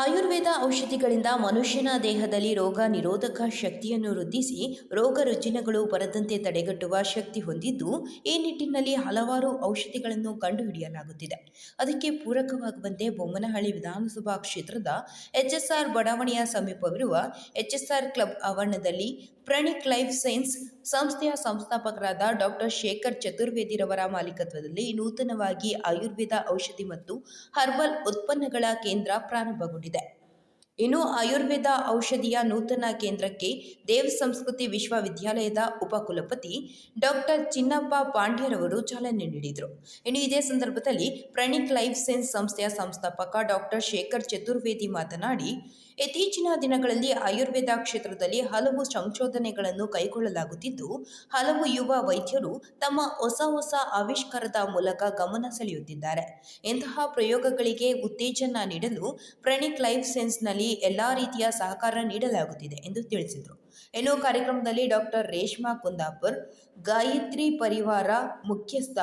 ಆಯುರ್ವೇದ ಔಷಧಿಗಳಿಂದ ಮನುಷ್ಯನ ದೇಹದಲ್ಲಿ ರೋಗ ನಿರೋಧಕ ಶಕ್ತಿಯನ್ನು ವೃದ್ಧಿಸಿ ರೋಗ ರುಜಿನಗಳು ಬರದಂತೆ ತಡೆಗಟ್ಟುವ ಶಕ್ತಿ ಹೊಂದಿದ್ದು, ಈ ನಿಟ್ಟಿನಲ್ಲಿ ಹಲವಾರು ಔಷಧಿಗಳನ್ನು ಕಂಡುಹಿಡಿಯಲಾಗುತ್ತಿದೆ. ಅದಕ್ಕೆ ಪೂರಕವಾಗುವಂತೆ ಬೊಮ್ಮನಹಳ್ಳಿ ವಿಧಾನಸಭಾ ಕ್ಷೇತ್ರದ ಎಚ್ಎಸ್ಆರ್ ಬಡಾವಣೆಯ ಸಮೀಪವಿರುವ ಎಚ್ಎಸ್ಆರ್ ಕ್ಲಬ್ ಆವರಣದಲ್ಲಿ ಪ್ರಣಿಕ್ ಲೈಫ್ ಸೈನ್ಸ್ ಸಂಸ್ಥೆಯ ಸಂಸ್ಥಾಪಕರಾದ ಡಾಕ್ಟರ್ ಶೇಖರ್ ಚತುರ್ವೇದಿರವರ ಮಾಲೀಕತ್ವದಲ್ಲಿ ನೂತನವಾಗಿ ಆಯುರ್ವೇದ ಔಷಧಿ ಮತ್ತು ಹರ್ಬಲ್ ಉತ್ಪನ್ನಗಳ ಕೇಂದ್ರ ಪ್ರಾರಂಭಗೊಂಡಿದೆ. ಇನ್ನು ಆಯುರ್ವೇದ ಔಷಧಿಯ ನೂತನ ಕೇಂದ್ರಕ್ಕೆ ದೇವ್ ಸಂಸ್ಕೃತಿ ವಿಶ್ವವಿದ್ಯಾಲಯದ ಉಪಕುಲಪತಿ ಡಾಕ್ಟರ್ ಚಿನ್ನಪ್ಪ ಪಾಂಡ್ಯರವರು ಚಾಲನೆ ನೀಡಿದರು. ಇನ್ನು ಇದೇ ಸಂದರ್ಭದಲ್ಲಿ ಪ್ರಣಿಕ್ ಲೈಫ್ ಸೈನ್ಸ್ ಸಂಸ್ಥೆಯ ಸಂಸ್ಥಾಪಕ ಡಾಕ್ಟರ್ ಶೇಖರ್ ಚತುರ್ವೇದಿ ಮಾತನಾಡಿ, ಇತ್ತೀಚಿನ ದಿನಗಳಲ್ಲಿ ಆಯುರ್ವೇದ ಕ್ಷೇತ್ರದಲ್ಲಿ ಹಲವು ಸಂಶೋಧನೆಗಳನ್ನು ಕೈಗೊಳ್ಳಲಾಗುತ್ತಿದ್ದು, ಹಲವು ಯುವ ವೈದ್ಯರು ತಮ್ಮ ಹೊಸ ಆವಿಷ್ಕಾರದ ಮೂಲಕ ಗಮನ ಸೆಳೆಯುತ್ತಿದ್ದಾರೆ. ಇಂತಹ ಪ್ರಯೋಗಗಳಿಗೆ ಉತ್ತೇಜನ ನೀಡಲು ಪ್ರಣಿಕ್ ಲೈಫ್ ಸೈನ್ಸ್ನಲ್ಲಿ ಎಲ್ಲಾ ರೀತಿಯ ಸಹಕಾರ ನೀಡಲಾಗುತ್ತಿದೆ ಎಂದು ತಿಳಿಸಿದರು. ಇನ್ನು ಕಾರ್ಯಕ್ರಮದಲ್ಲಿ ಡಾಕ್ಟರ್ ರೇಷ್ಮಾ ಕುಂದಾಪುರ್, ಗಾಯತ್ರಿ ಪರಿವಾರ ಮುಖ್ಯಸ್ಥ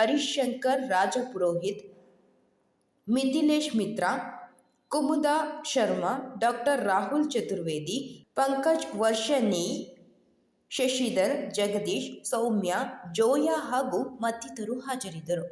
ಹರಿಶಂಕರ್ ರಾಜಪುರೋಹಿತ್, ಮಿಥಿಲೇಶ್ ಮಿತ್ರ, ಕುಮುದಾ ಶರ್ಮಾ, ಡಾಕ್ಟರ್ ರಾಹುಲ್ ಚತುರ್ವೇದಿ, ಪಂಕಜ್ ವರ್ಷನಿ, ಶಶಿಧರ್, ಜಗದೀಶ್, ಸೌಮ್ಯ, ಜೋಯಾ ಹಾಗೂ ಮತ್ತಿತರರು ಹಾಜರಿದ್ದರು.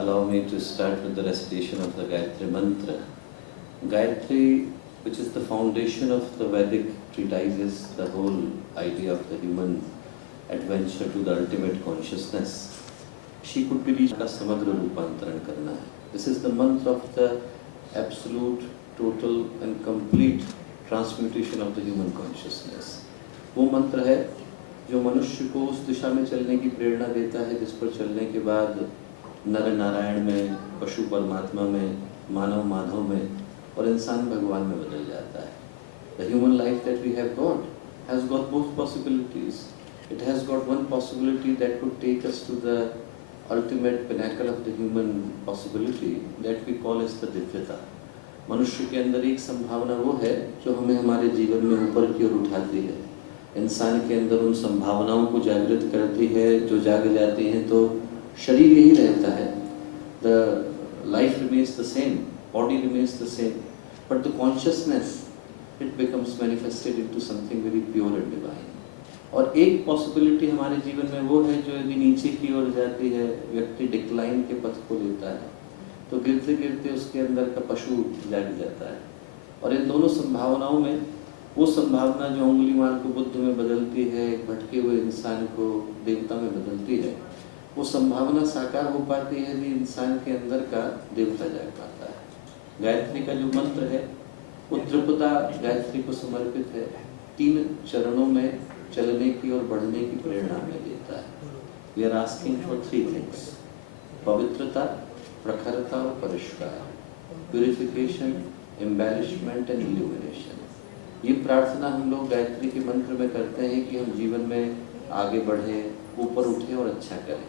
Allow me to start with the recitation of the Gayatri Mantra. Gayatri, which is the foundation of the Vedic treatises, the whole idea of the human adventure to the ultimate consciousness. She could be reached as Samagra Rupantaran Karna. This is the mantra of the absolute, total and complete transmutation of the human consciousness. वो मंत्र है जो मनुष्य को उस दिशा में चलने की प्रेरणा देता है जिस पर चलने के बाद नर नारायण में, पशु परमात्मा में, मानव माधव में और इंसान भगवान में बदल जाता है. The human life that we have got has got both possibilities. It has got one possibility that could take us to the ultimate pinnacle of the human possibility that we call as the दिव्यता. मनुष्य के अंदर एक संभावना वो है जो हमें हमारे जीवन में ऊपर की ओर उठाती है. इंसान के अंदर उन संभावनाओं को जागृत करती है जो जाग जाती हैं तो शरीर यही रहता है. The life remains the same, body remains the same, but the consciousness it becomes manifested into something very pure and divine. और एक पॉसिबिलिटी हमारे जीवन में वो है जो यदि नीचे की ओर जाती है, व्यक्ति डिक्लाइन के पथ को लेता है तो गिरते गिरते उसके अंदर का पशु जाग जाता है. और इन दोनों संभावनाओं में वो संभावना जो अंगुलीमाल को बुद्ध में बदलती है, एक भटके हुए इंसान को देवता में बदलती है, वो संभावना साकार हो पाती है यदि इंसान के अंदर का देवता जाग पाता है. गायत्री का जो मंत्र है वो त्रिपुटा गायत्री को समर्पित है. 3 चरणों में चलने की और बढ़ने की प्रेरणा हमें देता है. We are asking for three things: पवित्रता, प्रखरता और परिष्कार, प्यूरिफिकेशन, एम्बेलिशमेंट एंड इल्यूमिनेशन। ये प्रार्थना हम लोग गायत्री के मंत्र में करते हैं कि हम जीवन में आगे बढ़ें, ऊपर उठें और अच्छा करें।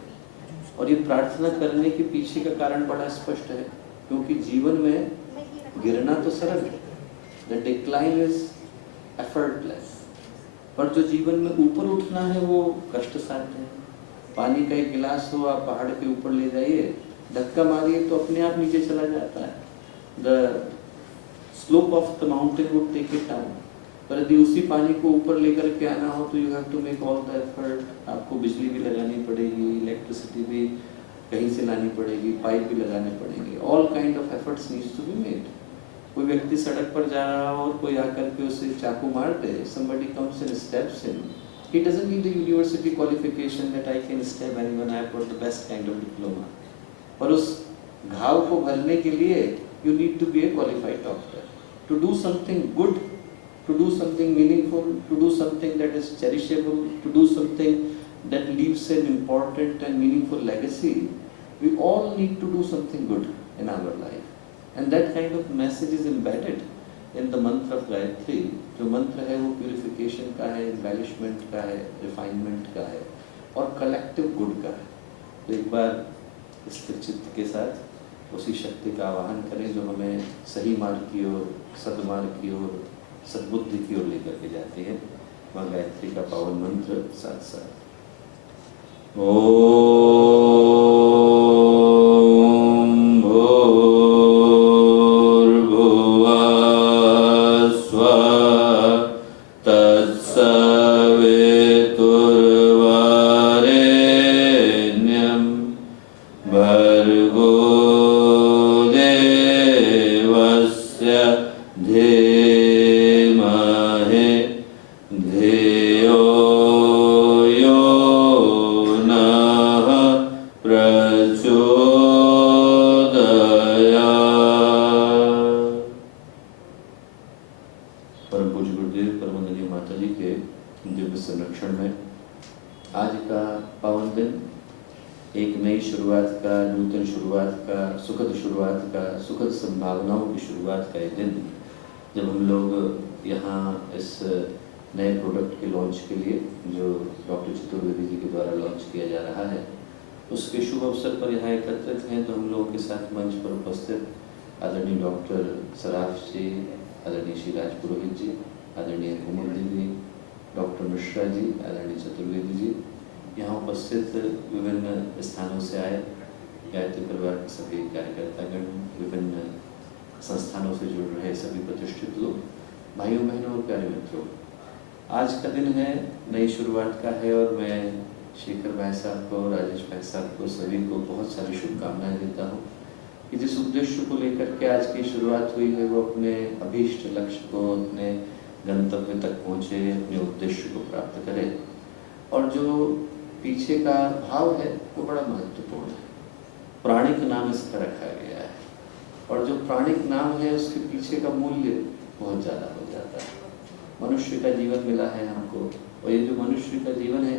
और ये प्रार्थना करने के पीछे का कारण बड़ा स्पष्ट है, क्योंकि जीवन में गिरना तो सरल है, द डिक्लाइन इज एफर्टलेस, पर जो जीवन में ऊपर उठना है वो कष्ट साध्य है। पानी का एक गिलास हो, आप पहाड़ के ऊपर ले जाइए, धक्का मारिए तो अपने आप नीचे चला जाता है। The slope of the mountain would take it down. पर यदि उसी पानी को ऊपर लेकर के आना हो तो you have to make all the effort. आपको बिजली भी लगानी पड़ेगी, इलेक्ट्रिसिटी भी कहीं से लानी पड़ेगी, पाइप भी लगाने पड़ेंगे। All kind of efforts needs to be made. कोई व्यक्ति सड़क पर जा रहा हो और कोई आकर के उसे चाकू मार दे, somebody comes and steps in, he doesn't need a university qualification that I can stab anyone, I have got the best kind of diploma. पर उस घाव को भरने के लिए you need to be a qualified doctor. To do something good, to do something meaningful, to do something that is cherishable, to do something that leaves an important and meaningful legacy, we all need to do something good in our life. And that kind of message is embedded in the mantra of Gayatri. जो मंत्र है वो purification का है, embellishment का है, refinement का है और कलेक्टिव गुड का है। तो एक बार स्थिर चित्त के साथ उसी शक्ति का आवाहन करें जो हमें सही मार्ग की ओर, सद्मार्ग की ओर, सद्बुद्धि की ओर लेकर के जाती है। वहाँ गायत्री का पावन मंत्र साथ साथ सुखद संभावनाओं की शुरुआत का दिन, जब हम लोग यहाँ इस नए प्रोडक्ट के लॉन्च के लिए जो डॉक्टर चतुर्वेदी जी के द्वारा लॉन्च किया जा रहा है, उसके शुभ अवसर पर यहाँ एकत्रित हैं। तो हम लोगों के साथ मंच पर उपस्थित आदरणीय डॉक्टर सराफ जी, आदरणीय श्री राज पुरोहित जी, आदरणीय कोमल देवी, डॉक्टर मिश्रा जी, आदरणीय चतुर्वेदी जी, यहाँ उपस्थित विभिन्न स्थानों से आए गायत्री परिवार के सभी कार्यकर्तागण, विभिन्न संस्थानों से जुड़ रहे सभी प्रतिष्ठित लोग, भाइयों बहनों और प्यारे मित्रों, आज का दिन है, नई शुरुआत का है और मैं शेखर भाई साहब को, राजेश भाई साहब को, सभी को बहुत सारी शुभकामनाएं देता हूँ कि जिस उद्देश्य को लेकर के आज की शुरुआत हुई है वो अपने अभीष्ट लक्ष्य को, अपने गंतव्य तक पहुँचे, अपने उद्देश्य को प्राप्त करे। और जो पीछे का भाव है वो बड़ा महत्वपूर्ण है। प्राणिक नाम इसका रखा गया है और जो प्राणिक नाम है उसके पीछे का मूल्य बहुत ज़्यादा हो जाता है। मनुष्य का जीवन मिला है हमको, और ये जो मनुष्य का जीवन है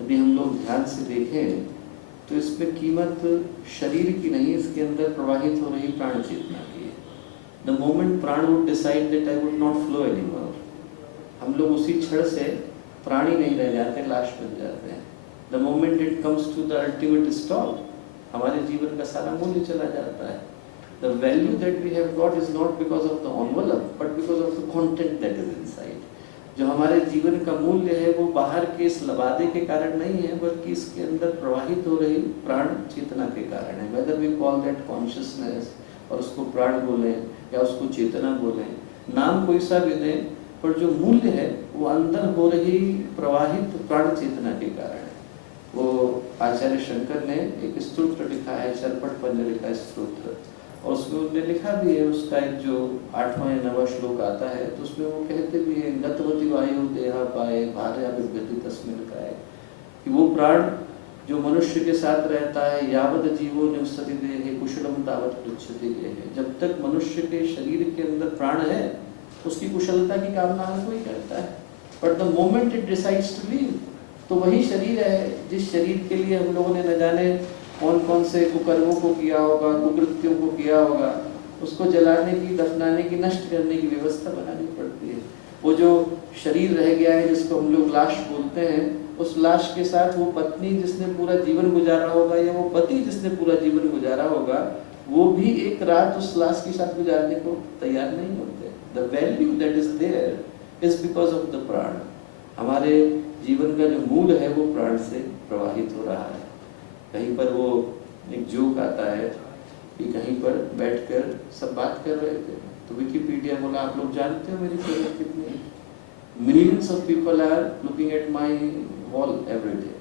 यदि हम लोग ध्यान से देखें तो इसमें कीमत शरीर की नहीं, इसके अंदर प्रवाहित हो रही प्राण चेतना की है। द मोमेंट प्राण would decide that I would not flow anymore, हम लोग उसी क्षण से प्राणी नहीं रह जाते, लाश बन जाते हैं। The moment it comes to the ultimate stop, हमारे जीवन का सारा मूल्य चला जाता है। The value that we have got is not because of the envelope, but because of the content that is inside. जो हमारे जीवन का मूल्य है वो बाहर के इस लबादे के कारण नहीं है, बल्कि इसके अंदर प्रवाहित हो रही प्राण चेतना के कारण है। Whether we call that consciousness, और उसको प्राण बोलें या उसको चेतना बोलें, नाम कोई सा भी दें, पर जो मूल्य है वो अंदर हो रही प्रवाहित प्राण चेतना के कारण है। वो आचार्य शंकर ने एक स्तोत्र लिखा है, चरपट पंजरिका स्तोत्र, और उसमें उन्होंने लिखा भी है, उसका एक जो 8वां या 9वां श्लोक आता है तो उसमें वो कहते भी है, गतवती वायु देहा पाए भार्या विभ्यति तस्मिन् काये, कि वो प्राण जो मनुष्य के साथ रहता है, यावत जीवो निवसति देहे कुशलम तावत पृच्छति गेहे, जब तक मनुष्य के शरीर के अंदर प्राण है उसकी कुशलता की कामना हर कोई करता है, but the moment it decides to leave, तो वही शरीर है जिस शरीर के लिए हम लोगों ने न जाने कौन कौन से कुकर्मों को किया होगा, कुकृत्यों को किया होगा, उसको जलाने की, दफनाने की, नष्ट करने की व्यवस्था बनानी पड़ती है। वो जो शरीर रह गया है जिसको हम लोग लाश बोलते हैं, उस लाश के साथ वो पत्नी जिसने पूरा जीवन गुजारा होगा या वो पति जिसने पूरा जीवन गुजारा होगा, वो भी एक रात उस लाश के साथ गुजारने को तैयार नहीं होते। The value that is there is because of the prana. हमारे जीवन का जो मूल है वो प्राण से प्रवाहित हो रहा है। कहीं पर वो एक जोक आता है कि कहीं पर बैठकर सब बात कर रहे थे, तो विकिपीडिया बोला आप लोग जानते हो मेरी कीमत कितनी है? Millions of people are looking at my wall every day.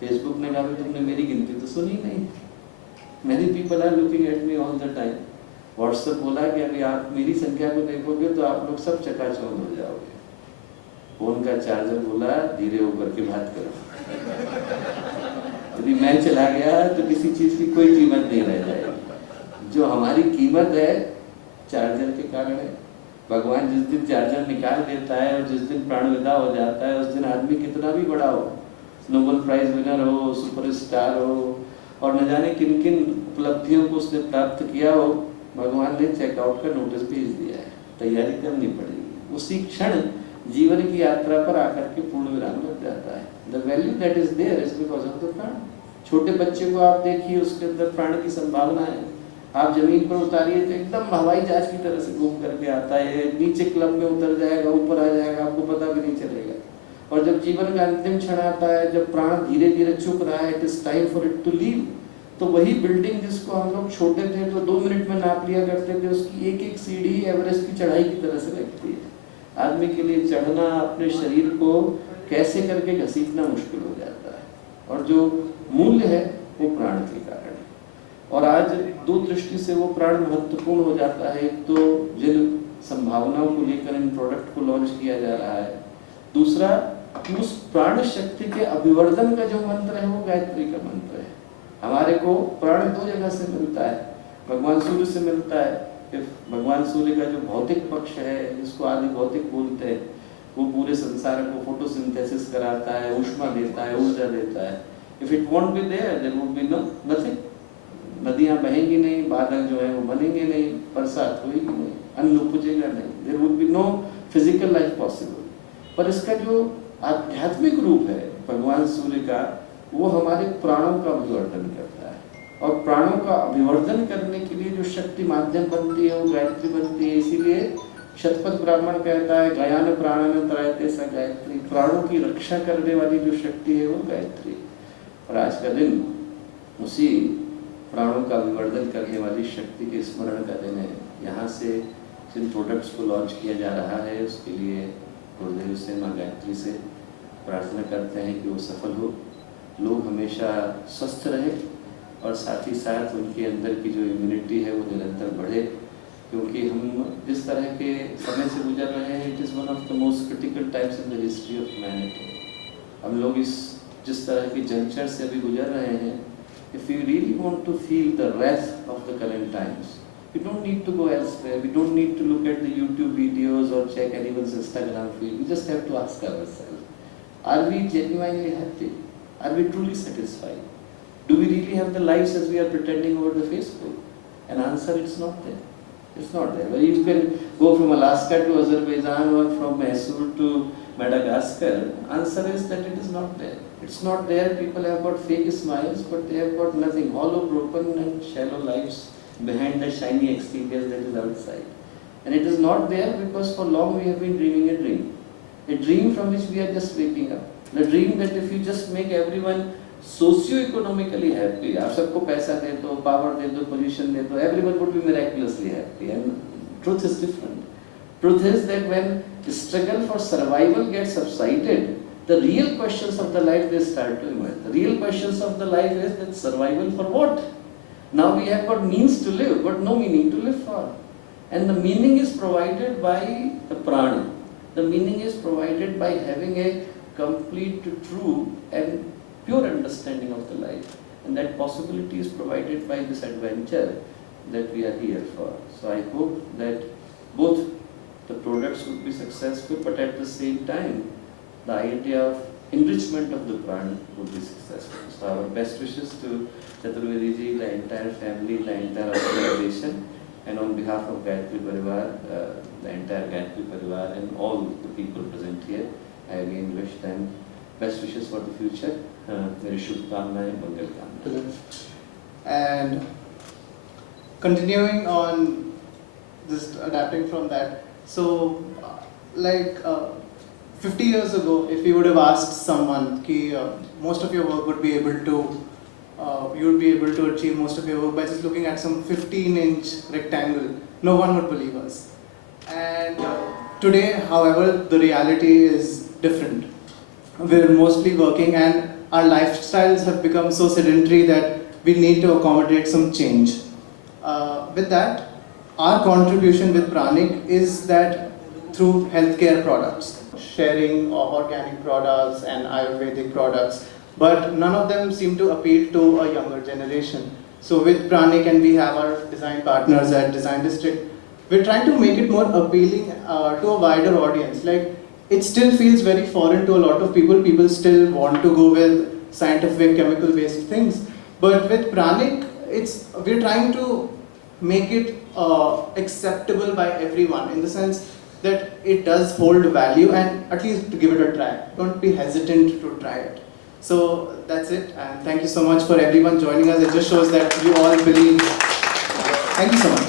Facebook ने कहा तुमने मेरी गिनती तो सुनी नहीं। Many people are looking at me all the time. WhatsApp बोला कि अभी आप मेरी संख्या को देखोगे तो आप लोग सब चकाचौंध हो जाओगे। फोन का चार्जर बोला धीरे होकर के बात करो। यदि मैं चला गया तो किसी चीज की कोई कीमत नहीं रह जाएगी। जो हमारी कीमत है चार्जर के कारण है। भगवान जिस दिन चार्जर निकाल देता है और जिस दिन प्राण विदा हो जाता है, उस दिन आदमी कितना भी बड़ा हो, नोबेल प्राइज विनर हो, सुपरस्टार हो और न जाने किन किन उपलब्धियों को उसने प्राप्त किया हो, भगवान ने चेकआउट का नोटिस भेज दिया है, तैयारी करनी पड़ेगी। उसी क्षण जीवन की यात्रा पर आकर के पूर्ण विराम लग जाता है। The value that is there is because of the prana. छोटे बच्चे को आप देखिए, उसके अंदर प्राण की संभावना है। आप जमीन पर उतारिए तो एकदम हवाई जहाज की तरह से घूम करके आता है, नीचे क्लब में उतर जाएगा, ऊपर आ जाएगा, आपको पता भी नहीं चलेगा। और जब जीवन का अंतिम क्षण आता है, जब प्राण धीरे धीरे चुक रहा है, it is time for it to leave, तो वही बिल्डिंग जिसको हम लोग छोटे थे तो 2 मिनट में नाप लिया करते थे, उसकी एक एक सीढ़ी एवरेस्ट की चढ़ाई की तरह से लगती है। आदमी के लिए चढ़ना, अपने शरीर को कैसे करके घसीटना मुश्किल हो जाता है, और जो मूल्य है वो प्राण के कारण है। और आज 2 दृष्टि से वो प्राण महत्वपूर्ण हो जाता है। एक तो जिन संभावनाओं को लेकर इन प्रोडक्ट को लॉन्च किया जा रहा है, दूसरा कि उस प्राण शक्ति के अभिवर्धन का जो मंत्र है वो गायत्री का मंत्र है। हमारे को प्राण 2 जगह से मिलता है, भगवान सूर्य से मिलता है। भगवान सूर्य का जो भौतिक पक्ष है, जिसको आदि भौतिक बोलते हैं, वो पूरे संसार को फोटोसिंथेसिस कराता है, ऊष्मा देता है, ऊर्जा देता है। If it won't be there there would be nothing. नदियां बहेंगी नहीं, बादल जो है वो बनेंगे नहीं, बरसात होगी नहीं, अन्न उपजेगा नहीं, there would be no physical life possible. पर इसका जो आध्यात्मिक रूप है भगवान सूर्य का, वो हमारे प्राणों का अभिवर्धन करता है। और प्राणों का अभिवर्धन करने के लिए जो शक्ति माध्यम बनती है वो गायत्री बनती है। इसीलिए शतपथ ब्राह्मण कहता है गयान प्राणन त्रायते स गायत्री। प्राणों की रक्षा करने वाली जो शक्ति है वो गायत्री। और आज का दिन उसी प्राणों का अभिवर्धन करने वाली शक्ति के स्मरण का दिन है। यहाँ से जिन प्रोडक्ट्स को लॉन्च किया जा रहा है उसके लिए गुरुदेव से, माँ गायत्री से प्रार्थना करते हैं कि वो सफल हो, लोग हमेशा स्वस्थ रहे और साथ ही साथ उनके अंदर की जो इम्यूनिटी है वो निरंतर बढ़े। क्योंकि हम जिस तरह के समय से गुजर रहे हैं, it is one of the most critical times in the history of humanity. हम लोग जिस तरह के जंक्चर से अभी गुजर रहे हैं, if you really want to feel the wrath of the current times, you don't need to go elsewhere. We don't need to look at the YouTube videos or check anyone's Instagram feed. We just have to ask ourselves, are we genuinely happy? Are we truly satisfied? Do we really have the lives as we are pretending over the Facebook? And answer, it's not there. It's not there. Well, you can go from Alaska to Azerbaijan or from Mysore to Madagascar. Answer is that it is not there. It's not there. People have got fake smiles, but they have got nothing. Hollow, broken and shallow lives behind the shiny exterior that is outside. And it is not there because for long we have been dreaming a dream. A dream from which we are just waking up. The dream that if you just make everyone socio-economically happy, आप सबको पैसा दे दो, power दे दो, position दे दो, everyone would be miraculously happy. And truth is different. Truth is that when the struggle for survival gets subsided, the real questions of the life they start to emerge. The real questions of the life is that survival for what? Now we have got means to live, but no meaning to live for. And the meaning is provided by the prana. The meaning is provided by having a complete, true and pure understanding of the life. And that possibility is provided by this adventure that we are here for. So I hope that both the products would be successful, but at the same time, the idea of enrichment of the brand would be successful. So our best wishes to Chaturvedi ji, the entire family, the entire organization, and on behalf of Gayatri Parivar, the entire Gayatri Parivar and all the people present here, I again wish them best wishes for the future. Very Shubhkamnaएं, Mangal Kamnaएं. And continuing on just adapting from that, so 50 years ago, if you would have asked someone ki most of your work would be able to you would be able to achieve most of your work by just looking at some 15-inch rectangle, no one would believe us. And today, however, the reality is different. We're mostly working and our lifestyles have become so sedentary that we need to accommodate some change. With that, our contribution with Pranik is that through healthcare products, sharing organic products and Ayurvedic products, but none of them seem to appeal to a younger generation. So with Pranik, and we have our design partners at Design District, we're trying to make it more appealing to a wider audience. Like, it still feels very foreign to a lot of people. People still want to go with scientific, chemical-based things. But with Pranik, we're trying to make it acceptable by everyone, in the sense that it does hold value, and at least to give it a try. Don't be hesitant to try it. So that's it, and thank you so much for everyone joining us. It just shows that you all believe. Thank you so much.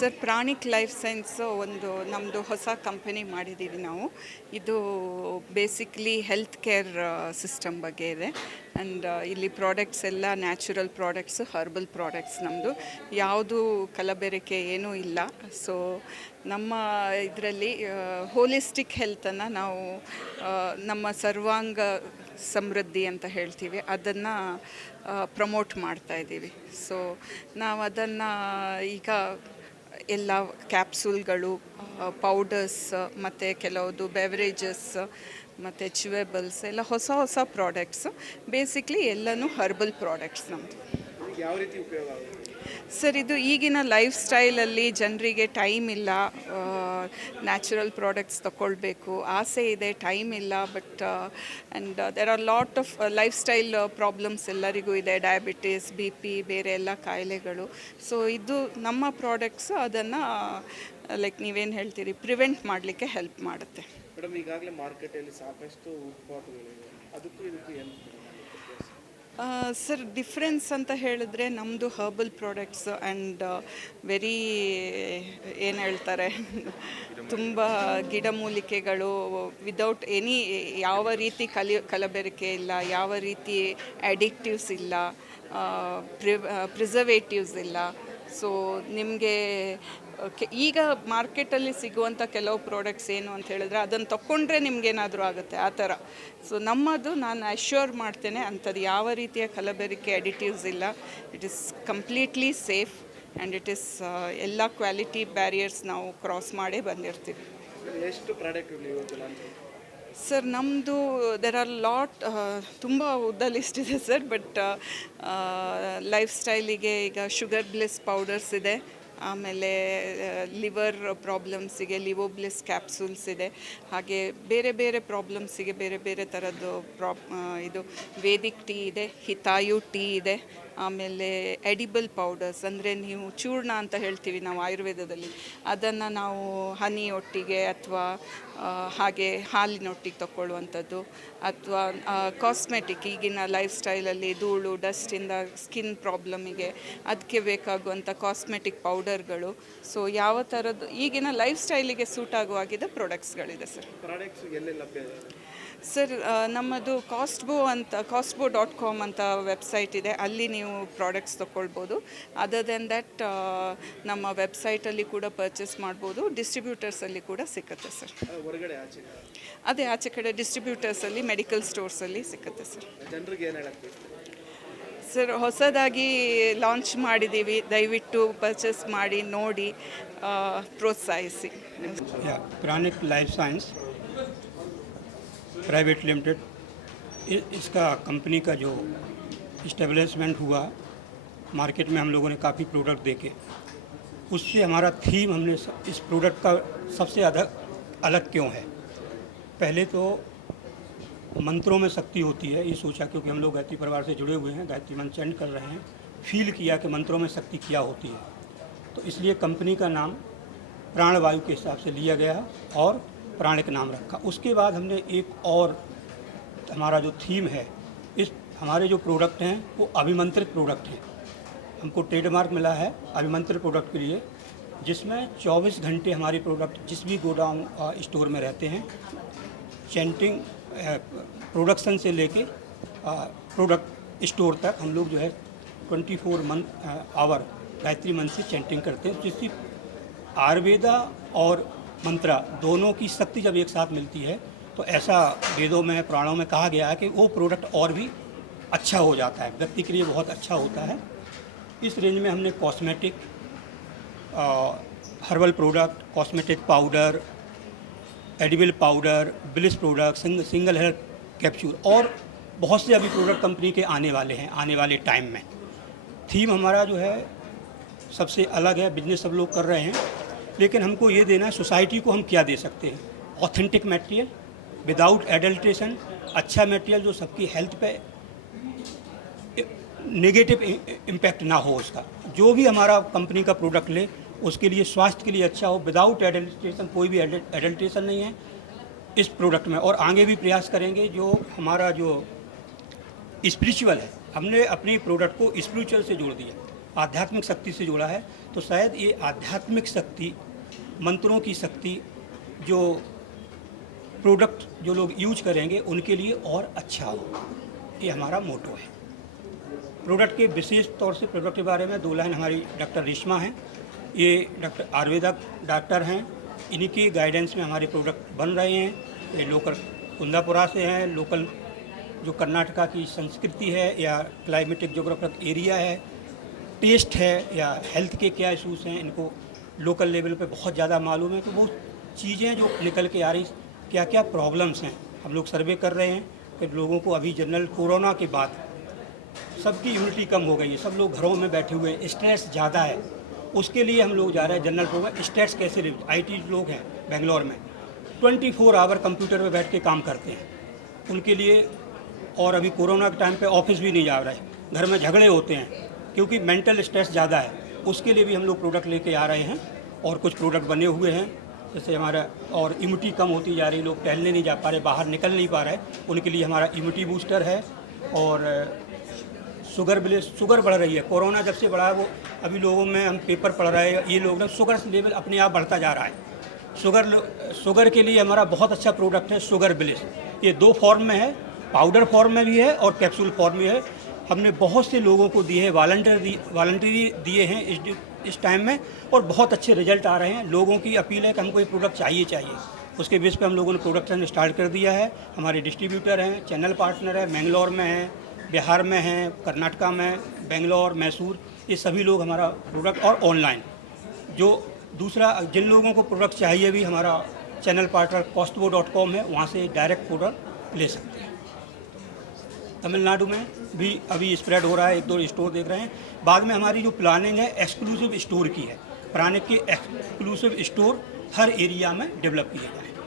Sir pranic life science ಒಂದು ನಮ್ಮದು ಹೊಸ company ಮಾಡಿದ್ದೀವಿ ನಾವು. ಇದು basically health care system ಬಗ್ಗೆ ಇದೆ. And ಇಲ್ಲಿ products ಎಲ್ಲ ನ್ಯಾಚುರಲ್ ಪ್ರಾಡಕ್ಟ್ಸು, ಹರ್ಬಲ್ ಪ್ರಾಡಕ್ಟ್ಸ್ ನಮ್ಮದು. ಯಾವುದು ಕಲಬೆರಕೆ ಏನೂ ಇಲ್ಲ. ಸೊ ನಮ್ಮ ಇದರಲ್ಲಿ ಹೋಲಿಸ್ಟಿಕ್ ಹೆಲ್ತನ್ನು ನಾವು ನಮ್ಮ ಸರ್ವಾಂಗ ಸಮೃದ್ಧಿ ಅಂತ ಹೇಳ್ತೀವಿ, ಅದನ್ನು ಪ್ರಮೋಟ್ ಮಾಡ್ತಾಯಿದ್ದೀವಿ. ಸೊ ನಾವು ಅದನ್ನು ಈಗ ಎಲ್ಲ ಕ್ಯಾಪ್ಸೂಲ್ಗಳು, ಪೌಡರ್ಸ್ ಮತ್ತು ಕೆಲವುದು ಬೆವರೇಜಸ್ ಮತ್ತು ಚ್ಯೂಯಬಲ್ಸ್ ಎಲ್ಲ ಹೊಸ ಹೊಸ ಪ್ರಾಡಕ್ಟ್ಸು. ಬೇಸಿಕ್ಲಿ ಎಲ್ಲನೂ ಹರ್ಬಲ್ ಪ್ರಾಡಕ್ಟ್ಸ್ ನಮ್ಮದು. ಯಾವ ರೀತಿ ಉಪಯೋಗ ಆಗುತ್ತೆ ಸರ್? ಇದು ಈಗಿನ ಲೈಫ್ ಸ್ಟೈಲಲ್ಲಿ ಜನರಿಗೆ ಟೈಮ್ ಇಲ್ಲ, ನ್ಯಾಚುರಲ್ ಪ್ರಾಡಕ್ಟ್ಸ್ ತಗೊಳ್ಬೇಕು ಆಸೆ ಇದೆ, ಟೈಮ್ ಇಲ್ಲ. But and there are lot of life style problems ಎಲ್ಲರಿಗೂ ಇದೆ, ಡಯಾಬಿಟೀಸ್, ಬಿ ಪಿ, ಬೇರೆ ಎಲ್ಲ ಕಾಯಿಲೆಗಳು. ಸೊ ಇದು ನಮ್ಮ ಪ್ರಾಡಕ್ಟ್ಸು ಅದನ್ನು ಲೈಕ್ ನೀವೇನು ಹೇಳ್ತೀರಿ ಪ್ರಿವೆಂಟ್ ಮಾಡಲಿಕ್ಕೆ ಹೆಲ್ಪ್ ಮಾಡುತ್ತೆ. ಮೇಡಮ್, ಈಗಾಗಲೇ ಮಾರ್ಕೆಟಲ್ಲಿ ಸಾಕಷ್ಟು ಉತ್ಪಾದನೆಗಳಿವೆ, ಅದಕ್ಕೂ ಇದಕ್ಕೂ ಏನು ಸರ್ ಡಿಫ್ರೆನ್ಸ್ ಅಂತ ಹೇಳಿದ್ರೆ ನಮ್ಮದು ಹರ್ಬಲ್ ಪ್ರಾಡಕ್ಟ್ಸ್ ಆ್ಯಂಡ್ ವೆರಿ ಏನು ಹೇಳ್ತಾರೆ ತುಂಬ ಗಿಡಮೂಲಿಕೆಗಳು, ವಿದೌಟ್ ಎನಿ ಯಾವ ರೀತಿ ಕಲಬೆರಕೆ ಇಲ್ಲ, ಯಾವ ರೀತಿ ಅಡಿಕ್ಟಿವ್ಸ್ ಇಲ್ಲ, ಪ್ರಿಸರ್ವೇಟಿವ್ಸ್ ಇಲ್ಲ. ಸೊ ನಿಮಗೆ ಈಗ ಮಾರ್ಕೆಟಲ್ಲಿ ಸಿಗುವಂಥ ಕೆಲವು ಪ್ರಾಡಕ್ಟ್ಸ್ ಏನು ಅಂತ ಹೇಳಿದ್ರೆ ಅದನ್ನು ತಗೊಂಡ್ರೆ ನಿಮಗೇನಾದರೂ ಆಗುತ್ತೆ ಆ ಥರ. ಸೊ ನಮ್ಮದು ನಾನು ಅಶ್ಯೂರ್ ಮಾಡ್ತೇನೆ ಅಂಥದ್ದು ಯಾವ ರೀತಿಯ ಕಲಬೆರಕೆ ಅಡಿಟಿವ್ಸ್ ಇಲ್ಲ. It is completely safe and it is ಎಲ್ಲ ಕ್ವಾಲಿಟಿ ಬ್ಯಾರಿಯರ್ಸ್ ನಾವು ಕ್ರಾಸ್ ಮಾಡೇ ಬಂದಿರ್ತೀವಿ. ಎಷ್ಟು ಪ್ರಾಡಕ್ಟ್ ಸರ್ ನಮ್ಮದು ದೆರ್ ಆರ್ ಲಾಟ್, ತುಂಬ ಉದ್ದ ಲಿಸ್ಟ್ ಇದೆ ಸರ್. ಬಟ್ ಲೈಫ್ ಸ್ಟೈಲಿಗೆ ಈಗ ಶುಗರ್ ಬ್ಲಿಸ್ ಪೌಡರ್ಸ್ ಇದೆ, ಆಮೇಲೆ ಲಿವರ್ ಪ್ರಾಬ್ಲಮ್ಸಿಗೆ ಲಿವೋಬ್ಲಿಸ್ ಕ್ಯಾಪ್ಸೂಲ್ಸ್ ಇದೆ, ಹಾಗೆ ಬೇರೆ ಬೇರೆ ಪ್ರಾಬ್ಲಮ್ಸಿಗೆ ಬೇರೆ ಬೇರೆ ಥರದ್ದು ಇದು ವೇದಿಕ್ ಟೀ ಇದೆ, ಹಿತಾಯು ಟೀ ಇದೆ, ಆಮೇಲೆ ಎಡಿಬಲ್ ಪೌಡರ್ಸ್ ಅಂದರೆ ನೀವು ಚೂರ್ಣ ಅಂತ ಹೇಳ್ತೀವಿ ನಾವು ಆಯುರ್ವೇದದಲ್ಲಿ, ಅದನ್ನು ನಾವು ಹನಿ ಒಟ್ಟಿಗೆ ಅಥವಾ ಹಾಗೆ ಹಾಲಿನೊಟ್ಟಿಗೆ ತಗೊಳ್ಳುವಂಥದ್ದು, ಅಥವಾ ಕಾಸ್ಮೆಟಿಕ್ ಈಗಿನ ಲೈಫ್ ಸ್ಟೈಲಲ್ಲಿ ಧೂಳು ಡಸ್ಟಿಂದ ಸ್ಕಿನ್ ಪ್ರಾಬ್ಲಮಿಗೆ ಅದಕ್ಕೆ ಬೇಕಾಗುವಂಥ ಕಾಸ್ಮೆಟಿಕ್ ಪೌಡರ್ಗಳು. ಸೊ ಯಾವ ಥರದ್ದು ಈಗಿನ ಲೈಫ್ ಸ್ಟೈಲಿಗೆ ಸೂಟ್ ಆಗುವಾಗಿದ್ದ ಪ್ರಾಡಕ್ಟ್ಸ್ಗಳಿದೆ ಸರ್. ಪ್ರಾಡಕ್ಟ್ಸ್ ಎಲ್ಲಿ ಲಭ್ಯ? ಸರ್ ನಮ್ಮದು costbo.com ಅಂತ ವೆಬ್ಸೈಟ್ ಇದೆ, ಅಲ್ಲಿ ನೀವು ಪ್ರಾಡಕ್ಟ್ಸ್ ತೊಗೊಳ್ಬೋದು. ಅದರ್ ದೆನ್ ದ್ಯಾಟ್ ನಮ್ಮ ವೆಬ್ಸೈಟಲ್ಲಿ ಕೂಡ ಪರ್ಚೇಸ್ ಮಾಡ್ಬೋದು, ಡಿಸ್ಟ್ರಿಬ್ಯೂಟರ್ಸಲ್ಲಿ ಕೂಡ ಸಿಗುತ್ತೆ ಸರ್. ಹೊರಗಡೆ ಅದೇ ಆಚೆ ಕಡೆ ಡಿಸ್ಟ್ರಿಬ್ಯೂಟರ್ಸಲ್ಲಿ ಮೆಡಿಕಲ್ ಸ್ಟೋರ್ಸಲ್ಲಿ ಸಿಗುತ್ತೆ ಸರ್. ಜನರಿಗೆ ಏನು ಹೇಳಕ್ಕೆ ಸರ್ ಹೊಸದಾಗಿ ಲಾಂಚ್ ಮಾಡಿದ್ದೀವಿ, ದಯವಿಟ್ಟು ಪರ್ಚೇಸ್ ಮಾಡಿ ನೋಡಿ ಪ್ರೋತ್ಸಾಹಿಸಿ. प्राणिक लाइफ साइंस प्राइवेट लिमिटेड, इसका कंपनी का जो इस्टेब्लिशमेंट हुआ मार्केट में हम लोगों ने काफ़ी प्रोडक्ट देखे, उससे हमारा थीम हमने इस प्रोडक्ट का सबसे अलग क्यों है। पहले तो मंत्रों में शक्ति होती है ये सोचा, क्योंकि हम लोग गायत्री परिवार से जुड़े हुए हैं, गायत्री मंत्र चैंट कर रहे हैं, फील किया कि मंत्रों में शक्ति क्या होती है, तो इसलिए कंपनी का नाम प्राणवायु के हिसाब से लिया गया और प्राणिक नाम रखा। उसके बाद हमने एक और हमारा जो थीम है, इस हमारे जो प्रोडक्ट हैं वो अभिमंत्रित प्रोडक्ट हैं, हमको ट्रेडमार्क मिला है अभिमंत्रित प्रोडक्ट के लिए, जिसमें 24 घंटे हमारे प्रोडक्ट जिस भी गोडाउन स्टोर में रहते हैं, चैंटिंग प्रोडक्शन से लेके प्रोडक्ट स्टोर तक हम लोग जो है 24 आवर गायत्री मंत्र से चैंटिंग करते हैं, जिससे आयुर्वेदा और मंत्रा दोनों की शक्ति जब एक साथ मिलती है तो ऐसा वेदों में पुराणों में कहा गया है कि वो प्रोडक्ट और भी अच्छा हो जाता है, व्यक्ति के लिए बहुत अच्छा होता है। इस रेंज में हमने cosmetic, herbal product, cosmetic powder, edible powder, bliss product, single hair capsule और बहुत से अभी प्रोडक्ट कंपनी के आने वाले हैं आने वाले टाइम में। थीम हमारा जो है सबसे अलग है, बिजनेस सब लोग कर रहे हैं, लेकिन हमको ये देना है सोसाइटी को हम क्या दे सकते हैं, ऑथेंटिक मटेरियल विदाउट एडल्ट्रेशन, अच्छा मटेरियल जो सबकी हेल्थ पे नेगेटिव इम्पैक्ट ना हो उसका। जो भी हमारा कंपनी का प्रोडक्ट ले उसके लिए स्वास्थ्य के लिए अच्छा हो, विदाउट एडल्ट्रेशन, कोई भी एडल्ट्रेशन नहीं है इस प्रोडक्ट में। और आगे भी प्रयास करेंगे, जो हमारा जो स्पिरिचुअल है, हमने अपनी प्रोडक्ट को स्पिरिचुअल से जोड़ दिया, आध्यात्मिक शक्ति से जोड़ा है, तो शायद ये आध्यात्मिक शक्ति, मंत्रों की शक्ति जो प्रोडक्ट जो लोग यूज करेंगे उनके लिए और अच्छा हो, ये हमारा मोटो है। प्रोडक्ट के विशेष तौर से प्रोडक्ट के बारे में 2 लाइन हमारी डॉक्टर रेशमा हैं, ये डॉक्टर आयुर्वेदा डॉक्टर हैं, इन्हीं की गाइडेंस में हमारे प्रोडक्ट बन रहे हैं। ये लोकल कुंदापुरा से हैं, लोकल जो कर्नाटका की संस्कृति है या क्लाइमेटिक जोग्राफिक एरिया है, टेस्ट है या हेल्थ के क्या इशूज़ हैं, इनको लोकल लेवल पे बहुत ज़्यादा मालूम है। तो वो चीज़ें जो निकल के आ रही, क्या क्या प्रॉब्लम्स हैं, हम लोग सर्वे कर रहे हैं कि लोगों को अभी जनरल कोरोना के बाद सबकी इम्यूनिटी कम हो गई है, सब लोग घरों में बैठे हुए, स्ट्रेस ज़्यादा है, उसके लिए हम लोग जा रहे हैं जनरल प्रोग्राम। स्ट्रेस कैसे, IT लोग हैं बेंगलोर में 24 आवर कंप्यूटर पे बैठ के काम करते हैं, उनके लिए, और अभी कोरोना के टाइम पे ऑफिस भी नहीं जा रहे, घर में झगड़े होते हैं क्योंकि मेंटल स्ट्रेस ज़्यादा है, उसके लिए भी हम लोग प्रोडक्ट लेके आ रहे हैं। और कुछ प्रोडक्ट बने हुए हैं, जैसे हमारा, और इम्यूनिटी कम होती जा रही, लोग टहलने नहीं जा पा रहे, बाहर निकल नहीं पा रहे, उनके लिए हमारा इम्यूनिटी बूस्टर है। और शुगर बढ़ रही है, कोरोना जब से बढ़ा है वो अभी लोगों में हम पेपर पढ़ रहे हैं, ये लोग ना शुगर लेवल अपने आप बढ़ता जा रहा है। शुगर के लिए हमारा बहुत अच्छा प्रोडक्ट है शुगर ब्लिस, ये 2 फॉर्म में है, पाउडर फॉर्म में भी है और कैप्सूल फॉर्म में है। हमने बहुत से लोगों को दिए हैं, वॉलंटरी दिए हैं इस टाइम में, और बहुत अच्छे रिजल्ट आ रहे हैं। लोगों की अपील है कि हमको ये प्रोडक्ट चाहिए। उसके बेस पे हम लोगों ने प्रोडक्शन स्टार्ट कर दिया है। हमारे डिस्ट्रीब्यूटर हैं, चैनल पार्टनर है, मैंगलोर में हैं, बिहार में हैं, कर्नाटका में, बेंगलोर, मैसूर, ये सभी लोग हमारा प्रोडक्ट, और ऑनलाइन जो दूसरा जिन लोगों को प्रोडक्ट चाहिए भी, हमारा चैनल पार्टनर costco.com है, वहाँ से डायरेक्ट प्रोडक्ट ले सकते हैं। तमिलनाडु में भी अभी स्प्रेड हो रहा है, 1-2 स्टोर देख रहे हैं। बाद में हमारी जो प्लानिंग है एक्सक्लूसिव स्टोर की है, प्राणिक के एक्सक्लूसिव स्टोर हर एरिया में डेवलप किए गए हैं।